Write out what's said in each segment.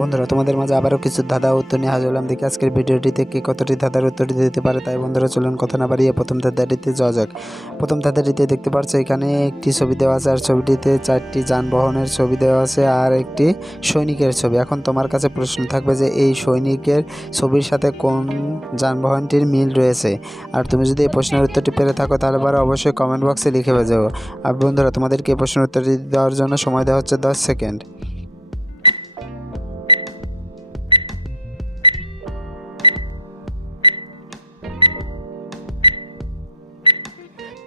বন্ধুরা তোমাদের মাঝে আবারও কিছু ধাঁধা উত্তর নিয়ে হাজির হলাম। দেখি আজকের ভিডিওটিতে কে কতটি ধাঁধার উত্তর দিতে পারে। তাই বন্ধুরা চলুন কথা না বাড়িয়ে প্রথম ধাঁধাটিতে যাওয়া যাক। প্রথম ধাঁধাটিতে দেখতে পাচ্ছ এখানে একটি ছবি দেওয়া আছে, আর ছবিটিতে 4টি যানবাহনের ছবি দেওয়া আছে আর একটি সৈনিকের ছবি। এখন তোমার কাছে প্রশ্ন থাকবে যে এই সৈনিকের ছবির সাথে কোন যানবাহনটির মিল রয়েছে। আর তুমি যদি এই প্রশ্নের উত্তরটি পেরে থাকো তাহলে পরে অবশ্যই কমেন্ট বক্সে লিখে যাও। আর বন্ধুরা তোমাদেরকে এই প্রশ্নের উত্তরটি দেওয়ার জন্য সময় দেওয়া হচ্ছে 10 সেকেন্ড।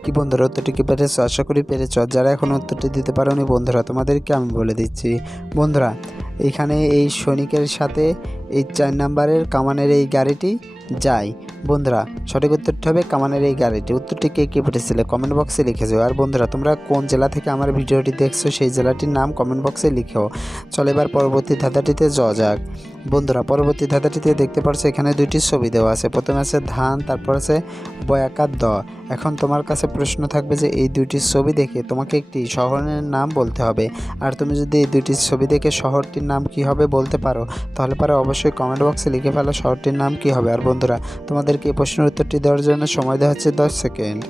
কি বন্ধুরা উত্তরটি কি পেরেছ? আশা করি পেরেছ। যারা এখন উত্তরটি দিতে পারোনি বন্ধুরা তোমাদেরকে আমি বলে দিচ্ছি। বন্ধুরা এখানে এই সৈনিকের সাথে এই 4 নাম্বারের কামানের এই গাড়িটি যায়। বন্ধুরা সঠিক উত্তরটি হবে কামানের এই গাড়িটি। উত্তরটি কে পেরেছিলে কমেন্ট বক্সে লিখে যাও। আর বন্ধুরা তোমরা কোন জেলা থেকে আমার ভিডিওটি দেখছো সেই জেলাটির নাম কমেন্ট বক্সে লিখেও। চলো এবার পরবর্তী ধাঁধাটিতে যাওয়া যাক। বন্ধুরা পরবর্তী ধাঁধাটিতে দেখতে পাচ্ছ এখানে 2টি ছবি দেওয়া আছে। প্রথমে আছে ধান, তারপর আছে বয়াকার দ। এখন তোমার কাছে প্রশ্ন থাকবে যে এই 2টি ছবি দেখে তোমাকে একটি শহরের নাম বলতে হবে। আর তুমি যদি এই 2টি ছবি দেখে শহরটির নাম কি হবে বলতে পারো তাহলে পরে অবশ্যই কমেন্ট বক্সে লিখে ফেলো শহরটির নাম কি হবে। আর বন্ধুরা তোমাদেরকে এই প্রশ্নের উত্তরটি দেওয়ার জন্য সময় দেওয়া হচ্ছে 10 সেকেন্ড।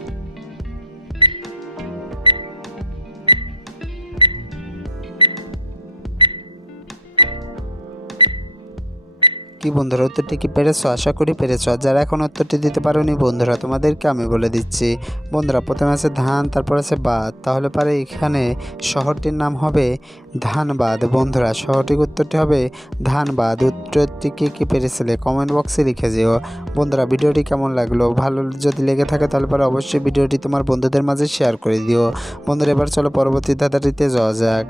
কি বন্ধুরা উত্তরটি কি পেরেছো? আশা করি পেরেছো। যারা এখন উত্তরটি দিতে পারোনি বন্ধুরা তোমাদেরকে আমি বলে দিচ্ছি। বন্ধুরা প্রথমে আছে ধান, তারপর আছে বাদ, তাহলে পরে এখানে শহরটির নাম হবে ধানবাদ। বন্ধুরা সঠিক উত্তরটি হবে ধানবাদ। উত্তরটি কি পেরেছিলে কমেন্ট বক্সে লিখে যেও। বন্ধুরা ভিডিওটি কেমন লাগলো? ভালো যদি লেগে থাকে তাহলে পরে অবশ্যই ভিডিওটি তোমার বন্ধুদের মাঝে শেয়ার করে দিও। বন্ধুরা এবার চলো পরবর্তী ধাঁধাটিতে যাওয়া যাক।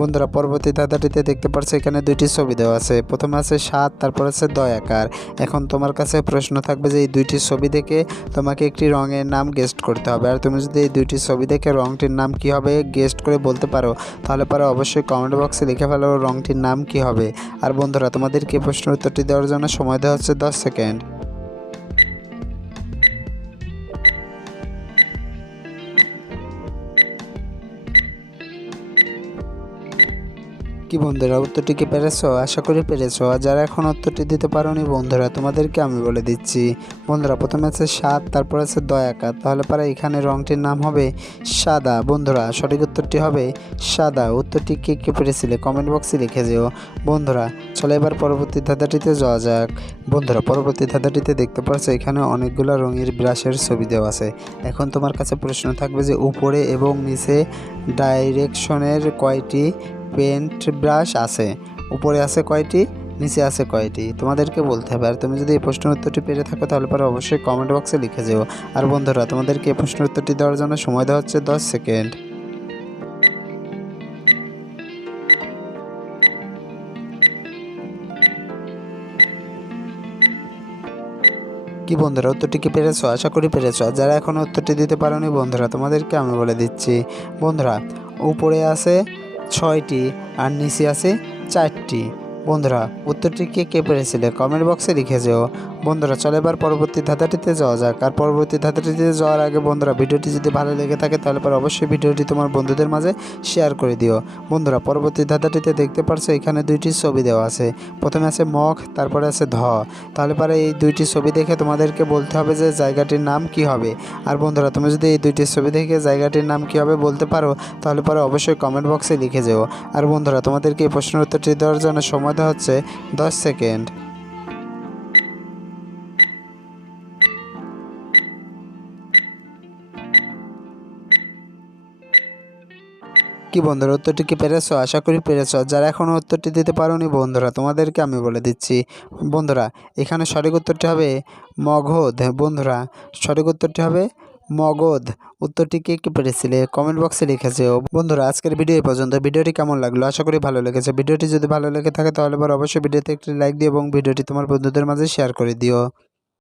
বন্ধুরা পরবর্তী ধাঁধাটিতে দেখতে পাচ্ছ এখানে 2টি ছবি দেওয়া আছে। প্রথমে আছে 7, তারপর আছে দয়াকার। এখন তোমার কাছে প্রশ্ন থাকবে যে এই 2টি ছবি দেখে তোমাকে একটি রঙের নাম গেস্ট করতে হবে। আর তুমি যদি এই 2টি ছবি দেখে রঙটির নাম কি হবে গেস্ট করে বলতে পারো তাহলে পরে অবশ্যই কমেন্ট বক্সে লিখে ফেলো রঙটির নাম কি হবে। আর বন্ধুরা তোমাদেরকে প্রশ্নের উত্তরটি দেওয়ার জন্য সময় দেওয়া হচ্ছে 10 সেকেন্ড। কি বন্ধুরা উত্তরটি কি পেরেছো? আশা করি পেরেছো। আর যারা এখন উত্তরটি দিতে পারোনি বন্ধুরা তোমাদেরকে আমি বলে দিচ্ছি। বন্ধুরা প্রথমে আছে 7, তারপর আছে দয়াকার, তাহলে পরে এখানে রঙটির নাম হবে সাদা। বন্ধুরা সঠিক উত্তরটি হবে সাদা। উত্তরটি কে পেরেছিলে কমেন্ট বক্সে লিখে যেও। বন্ধুরা চলো এবার পরবর্তী ধাঁধাটিতে যাওয়া যাক। বন্ধুরা পরবর্তী ধাঁধাটিতে দেখতে পাচ্ছ এখানে অনেকগুলো রঙের ব্রাশের ছবি দেওয়া আছে। এখন তোমার কাছে প্রশ্ন থাকবে যে উপরে এবং নিচে ডাইরেকশনের কয়টি পেন্ট ব্রাশ আছে। উপরে আছে কয়টি, নিচে আছে কয়টি তোমাদেরকে বলতে হবে। আর তুমি যদি এই প্রশ্নের উত্তরটি পেরে থাকো তাহলে পরে অবশ্যই কমেন্ট বক্সে লিখে যেও। আর বন্ধুরা তোমাদেরকে এই প্রশ্নের উত্তরটি দেওয়ার জন্য সময় দেওয়া হচ্ছে 10 সেকেন্ড। কি বন্ধুরা উত্তরটি কি পেরেছো? আশা করি পেরেছো। যারা এখনও উত্তরটি দিতে পারোনি বন্ধুরা তোমাদেরকে আমি বলে দিচ্ছি। বন্ধুরা উপরে আছে 6টি আর নিচে আছে 4টি। বন্ধুরা উত্তরটি কে পেরেছিলে কমেন্ট বক্সে লিখে যেও। বন্ধুরা চলো এবার পরবর্তী ধাঁধাটিতে যাওয়া যাক। আর পরবর্তী ধাঁধাটিতে যাওয়ার আগে বন্ধুরা ভিডিওটি যদি ভালো লেগে থাকে তাহলে পর অবশ্যই ভিডিওটি তোমার বন্ধুদের মাঝে শেয়ার করে দিও। বন্ধুরা পরবর্তী ধাঁধাটিতে দেখতে পারছো এখানে 2টি ছবি দেওয়া আছে। প্রথমে আছে মগ, তারপরে আছে ধ। তাহলে পরে এই 2টি ছবি দেখে তোমাদেরকে বলতে হবে যে জায়গাটির নাম কি হবে। আর বন্ধুরা তুমি যদি এই 2টি ছবি দেখে জায়গাটির নাম কি হবে বলতে পারো তাহলে পরে অবশ্যই কমেন্ট বক্সে লিখে যেও। আর বন্ধুরা তোমাদেরকে এই প্রশ্নের উত্তরটি দেওয়ার জন্য সময় দেওয়া হচ্ছে 10 সেকেন্ড। কি বন্ধুরা উত্তরটি কি পেরেছো? আশা করি পেরেছো। যারা এখনও উত্তরটি দিতে পারোনি বন্ধুরা তোমাদেরকে আমি বলে দিচ্ছি। বন্ধুরা এখানে সঠিক উত্তরটি হবে মগধ। বন্ধুরা সঠিক উত্তরটি হবে মগধ। উত্তরটি কে পেরেছিলে কমেন্ট বক্সে লিখেছেও। বন্ধুরা আজকের ভিডিও এই পর্যন্ত। ভিডিওটি কেমন লাগলো? আশা করি ভালো লেগেছে। ভিডিওটি যদি ভালো লেগে থাকে তাহলে অবশ্যই ভিডিওতে একটি লাইক দিও এবং ভিডিওটি তোমার বন্ধুদের মাঝে শেয়ার করে দিও।